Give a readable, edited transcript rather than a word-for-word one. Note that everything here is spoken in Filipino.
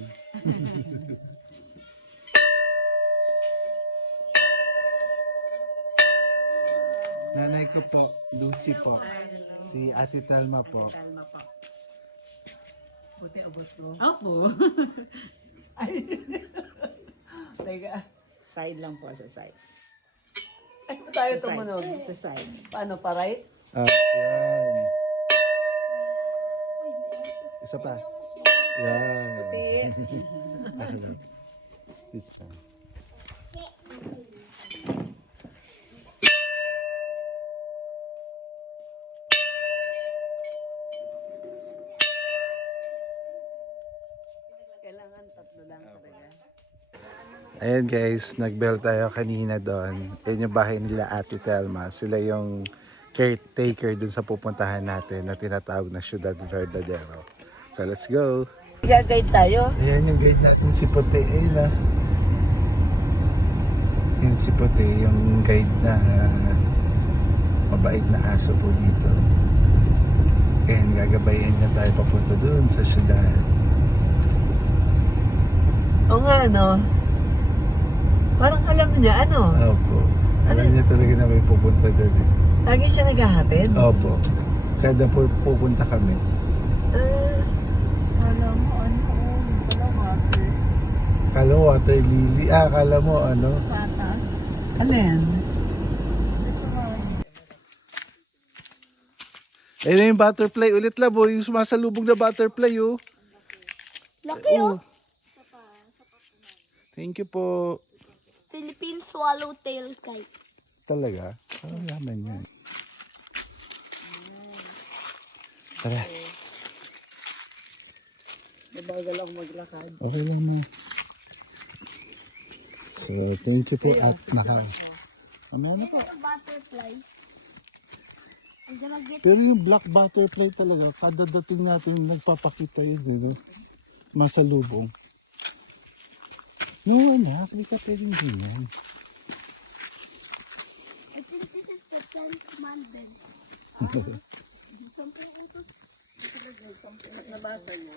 akin. Nanay ko po, Lucy po. Si Ate Telma po. Kalma po. Buti ubot mo. Opo. Ay. Teka, side lang po sa side. Ay, tayo Sa side. tumunog. Sa side. Paano, pa-right? Yan. Isa pa. Yan. Puti. Ito. Kailangan tatlo lang talaga. Ayan guys, nag-bell tayo kanina doon. Yan yung bahay nila Ate Telma. Sila yung caretaker dun sa pupuntahan natin na tinatawag na Ciudad Verdadero. So let's go! Gagayad tayo. Ayan yung guide natin si Puti. Ayun na. Yan si Puti, yung guide na mabait na aso po dito. Ayan, gagabayin niya tayo papunta dun sa syudad. O nga, ano? Parang alam niya, ano? Opo. Alam niya talaga na may pupunta dun eh. Lagi siya naghahatid? Opo. Kada pupunta kami. Alam mo, ano? Water. Kala mo water lily. Kala mo ano? Pata. Alin? Ayun na yung butterfly ulit labo. Yung sumasalubog na butterfly oh. Laki oh. Thank you po. Philippine swallowtail kite. Talaga? Parang yaman yan. Tara. Mabagal ako maglakad. Okay lang na. So, thank you po at naka. Ano na po? Butterfly. I'm gonna get Pero yung black butterfly talaga, kada dating natin nagpapakita yun, masalubong. No, anak, hindi ka pwedeng ganyan. I think this is the 10 commandments. Something Nabasa niyo.